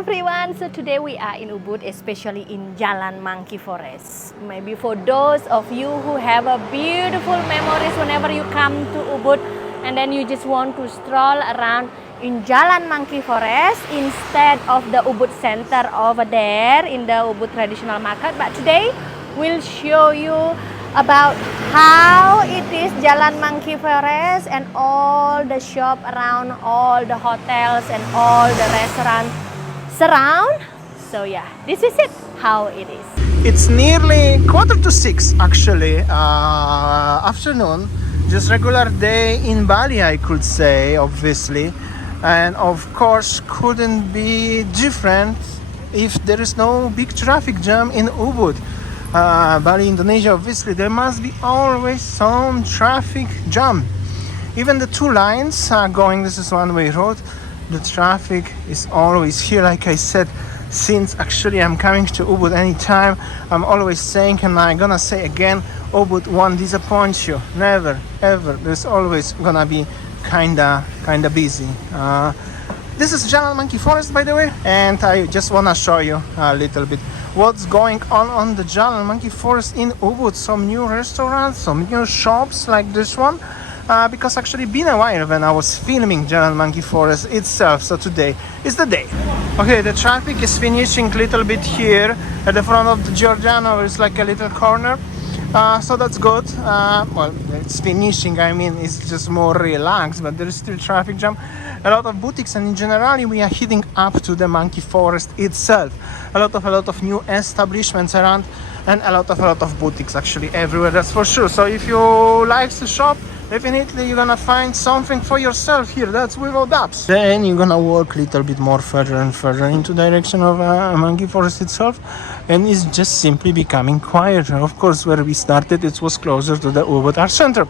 everyone, so today we are in Ubud, especially in Jalan Monkey Forest. Maybe for those of you who have a beautiful memories whenever you come to Ubud and then you just want to stroll around in Jalan Monkey Forest instead of the Ubud Center over there in the Ubud traditional market. But today we'll show you about how it is Jalan Monkey Forest and all the shop around, all the hotels and all the restaurants surround. So yeah, this is it, how it is. It's nearly 5:45 actually, afternoon, just regular day in Bali, I could say, obviously, and of course couldn't be different if there is no big traffic jam in Ubud. Bali Indonesia, obviously there must be always some traffic jam. Even the two lines are going, this is one-way road, the traffic is always here. Like I said, since actually I'm coming to Ubud anytime, I'm always saying, and I'm gonna say again, Ubud won't disappoint you, never ever. There's always gonna be kinda busy. This is Jalan Monkey Forest, by the way, and I just wanna show you a little bit what's going on the Jalan Monkey Forest in Ubud. Some new restaurants, some new shops like this one, because actually been a while when I was filming Jalan Monkey Forest itself, so today is the day. Okay, the traffic is finishing a little bit here at the front of the Giordano. It's like a little corner, so that's good. Well, it's finishing, I mean it's just more relaxed, but there is still traffic jam. A lot of boutiques, and in general we are heading up to the Monkey Forest itself. A lot of new establishments around, and a lot of boutiques actually everywhere, that's for sure. So if you like to shop, definitely you're gonna find something for yourself here, that's without doubts. Then you're gonna walk a little bit more further and further into direction of Monkey Forest itself, and it's just simply becoming quieter. Of course, where we started, it was closer to the Ubud Art Center.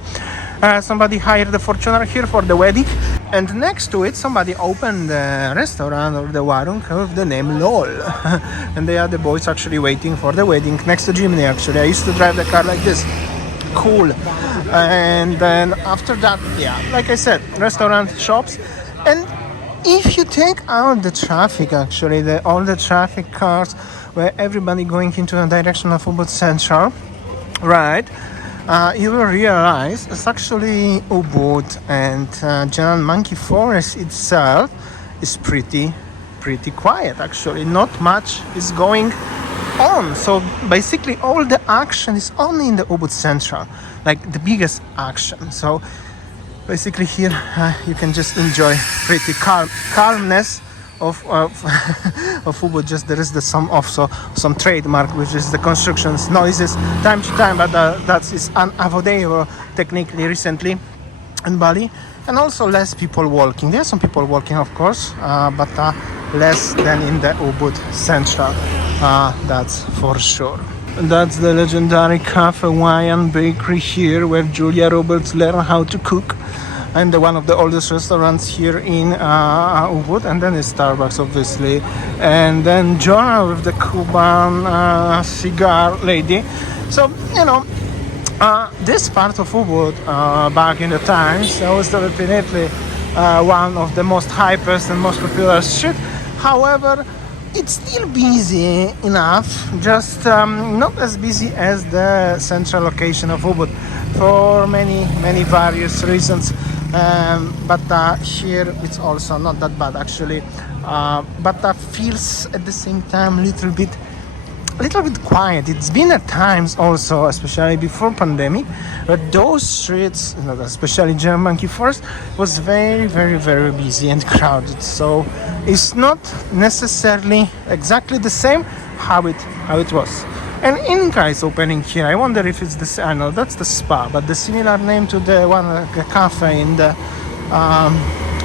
Somebody hired the Fortuner here for the wedding, and next to it somebody opened the restaurant or the warung with the name LOL. And they are the boys actually waiting for the wedding next to Jimny. Actually, I used to drive the car like this, cool. And then after that, yeah, like I said, restaurant, shops. And if you take out the traffic, actually all the traffic cars where everybody going into a direction of Ubud Central, right, you will realize it's actually Ubud, and Jalan Monkey Forest itself is pretty quiet actually. Not much is going on. So basically all the action is only in the Ubud Central, like the biggest action. So basically here you can just enjoy pretty calmness of Ubud. Just there is some trademark, which is the constructions noises time to time, but that is unavoidable technically recently in Bali. And also less people walking. There are some people walking, of course, but less than in the Ubud Central, that's for sure. That's the legendary Cafe Hawaiian Bakery here, where Julia Roberts learned how to cook, and one of the oldest restaurants here in Ubud. And then is Starbucks, obviously, and then Jonah with the Cuban cigar lady. So you know, this part of Ubud back in the times was definitely one of the most hypest and most popular street. However, it's still busy enough, just not as busy as the central location of Ubud for many various reasons. But here it's also not that bad actually, but feels at the same time a little bit quiet. It's been at times also, especially before pandemic, but those streets, especially Jalan Monkey Forest, was very busy and crowded. So it's not necessarily exactly the same how it was. And Inca is opening here. I wonder if it's the, I know that's the spa, but the similar name to the one cafe in the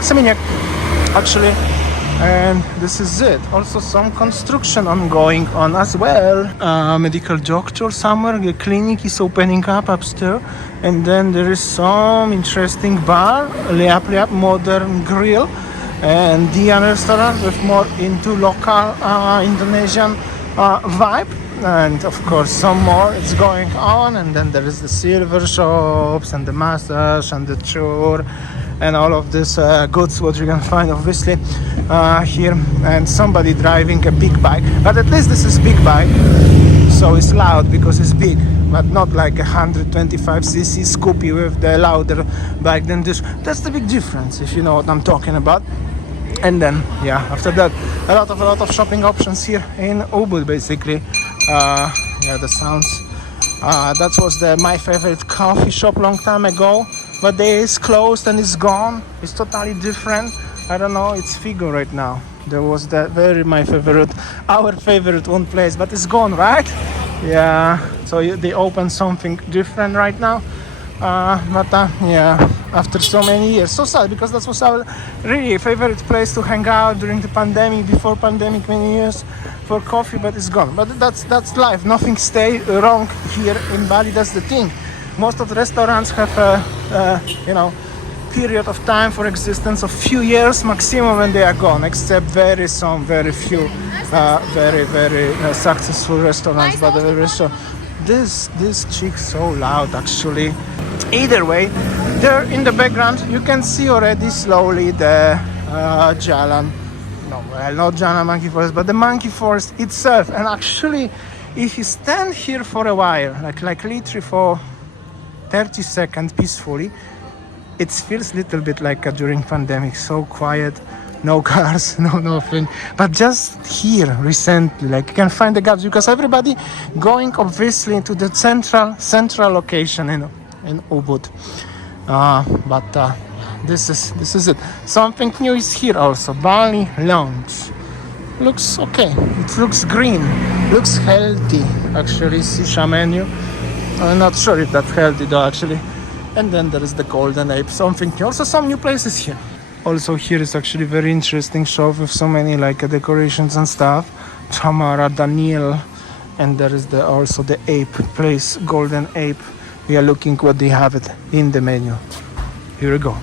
Seminyak actually. And this is it. Also some construction ongoing on as well. Medical doctor somewhere. The clinic is opening up upstairs. And then there is some interesting bar, Liap modern grill, and Dian restaurant with more into local Indonesian vibe. And of course some more is going on. And then there is the silver shops and the massage and the tour and all of this goods what you can find obviously here, and somebody driving a big bike, but at least this is big bike, so it's loud because it's big, but not like a 125cc Scoopy with the louder bike than this. That's the big difference, if you know what I'm talking about. And then yeah, after that a lot of shopping options here in Ubud basically. Yeah, the sounds, that was my favorite coffee shop long time ago, but they is closed and it's gone. It's totally different. I don't know, it's Figo right now. There was that our favorite one place, but it's gone, right? Yeah, so they opened something different right now. But yeah, after so many years, so sad, because that was our really favorite place to hang out during the pandemic, before pandemic, many years, for coffee, but it's gone. But that's life. Nothing stay wrong here in Bali. That's the thing. Most of the restaurants have a period of time for existence of few years maximum, when they are gone, except very few very successful restaurants. But very so this chick so loud actually. Either way, there in the background you can see already slowly the Jalan, not Jalan Monkey Forest, but the monkey forest itself. And actually, if you stand here for a while, like literally for 30 seconds peacefully, it feels a little bit like during pandemic, so quiet, no cars, no nothing. But just here recently, like you can find the gaps, because everybody going obviously into the central location in Ubud. But this is it. Something new is here also. Bali Lounge. Looks okay. It looks green. Looks healthy. Actually, Sisha menu. I'm not sure if that's healthy though actually. And then there is the Golden Ape. Something new. Also some new places here. Also here is actually very interesting shop with so many like decorations and stuff. Tamara, Daniel, and there is also the ape place, Golden Ape. We are looking what they have it in the menu. Here we go.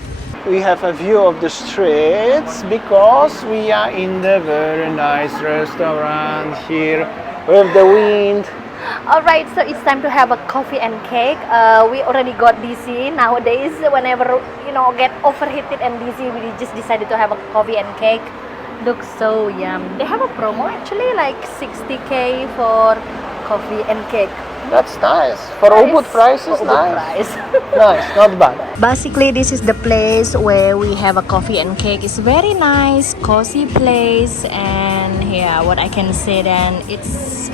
We have a view of the streets because we are in the very nice restaurant here with the wind. Alright, so it's time to have a coffee and cake. We already got dizzy. Nowadays, whenever get overheated and dizzy, we just decided to have a coffee and cake. Looks so yum. They have a promo actually, like 60k for coffee and cake. That's nice. For Ubud prices, nice. Nice, not bad. Basically, this is the place where we have a coffee and cake. It's very nice, cozy place, and yeah, what I can say then, it's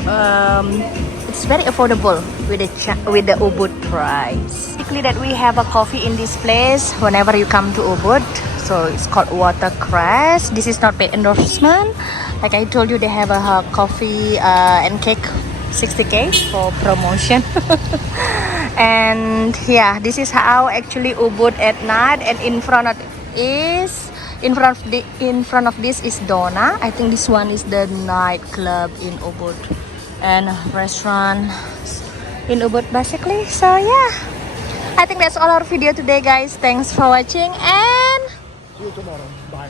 very affordable with the Ubud price. Basically, that we have a coffee in this place whenever you come to Ubud. So it's called Watercress. This is not paid endorsement. Like I told you, they have a coffee and cake 60k for promotion. And yeah, this is how actually Ubud at night. And in front of this is Dona. I think this one is the nightclub in Ubud and restaurant in Ubud basically. So yeah, I think that's all our video today, guys. Thanks for watching and See you tomorrow. Bye.